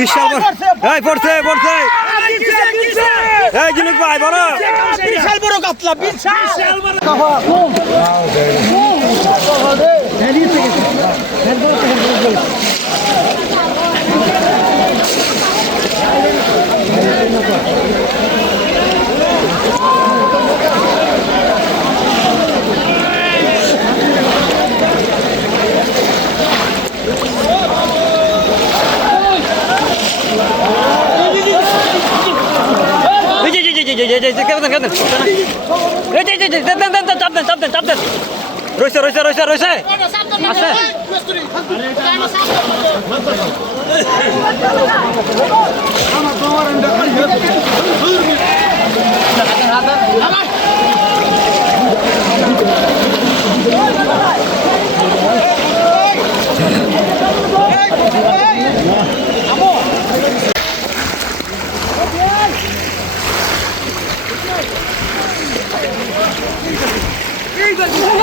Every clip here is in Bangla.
বিশাল বড় এই পড়ছে পড়ছে এই জিনুক ভাই বড় বিশাল বড় কাতলা বিশাল বড় রয়েছে রয়েছে রয়েছে রয়েছে আছে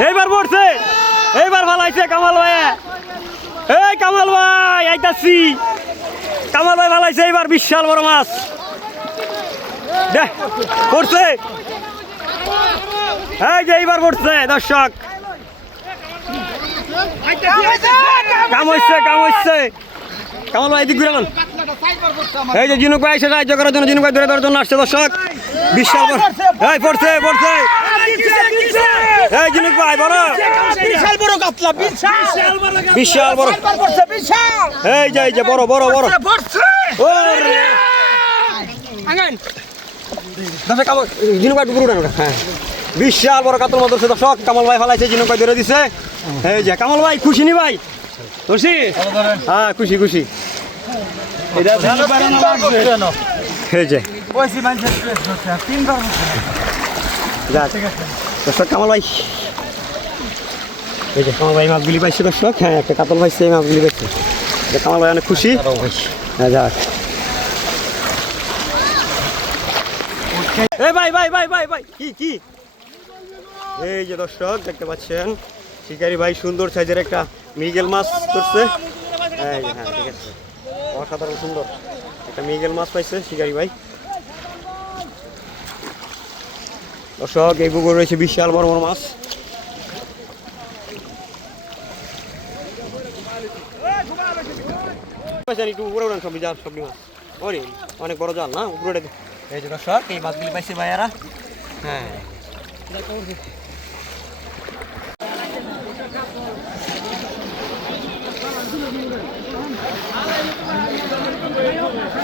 এইবার পড়ছে এইবার ভালাইছে কামাল ভাই এই কামাল ভাই আইতাছি কামাল ভাই ভালাইছে এইবার বিশাল বড় মাছ দেখ পড়ছে এই যে এইবার পড়ছে দর্শক কাম হচ্ছে কাম হচ্ছে কামাল ভাই এদিক ঘুরে যান এই যে জিনুক ভাই এসে সাহায্য করার জন্য জিনুক ভাই ধরে ধরার জন্য আসছে দর্শক বিশাল বড় এই পড়ছে পড়ছে এই জিনুক ভাই বড় বিশাল বড় কাতলা বিশাল বড় বিশাল এই যে বড় বড় বড় ওরে দর্শক কামাল জিনুক ভাই পুরো উড়ান হ্যাঁ বিশাল বড় কাতল মতো দর্শক কামাল ভাই ফেলাইছে জিনুক ভাই ধরে দিছে এই যে কামাল ভাই খুশি নি ভাই খুশি হ্যাঁ খুশি খুশি এই যে দর্শক কামাল ভাই এই যে কামাল ভাই মাছগুলি পাইছে দর্শক হ্যাঁ একটা কাতল পাইছে এই মাছগুলি পাইছে কামাল ভাই অনেক খুশি হ্যাঁ যাক এই ভাই ভাই ভাই ভাই ভাই কি কি এই যে দর্শক দেখতে পাচ্ছেন শিকারি ভাই সুন্দর সাইজের একটা মৃগেল মাছ ধরছে হ্যাঁ ঠিক আছে অসাধারণ সুন্দর একটা মৃগেল মাছ পাইছে শিকারি ভাই দর্শক এই পুকুর রয়েছে বিশাল বড় বড় মাছ একটু উপরে উড়ান সবজি জাল সবজি মাছ ওরে অনেক বড় জাল না উপরে এই যে দর্শক এই মাছগুলি পাইছে ভাইয়ারা হ্যাঁ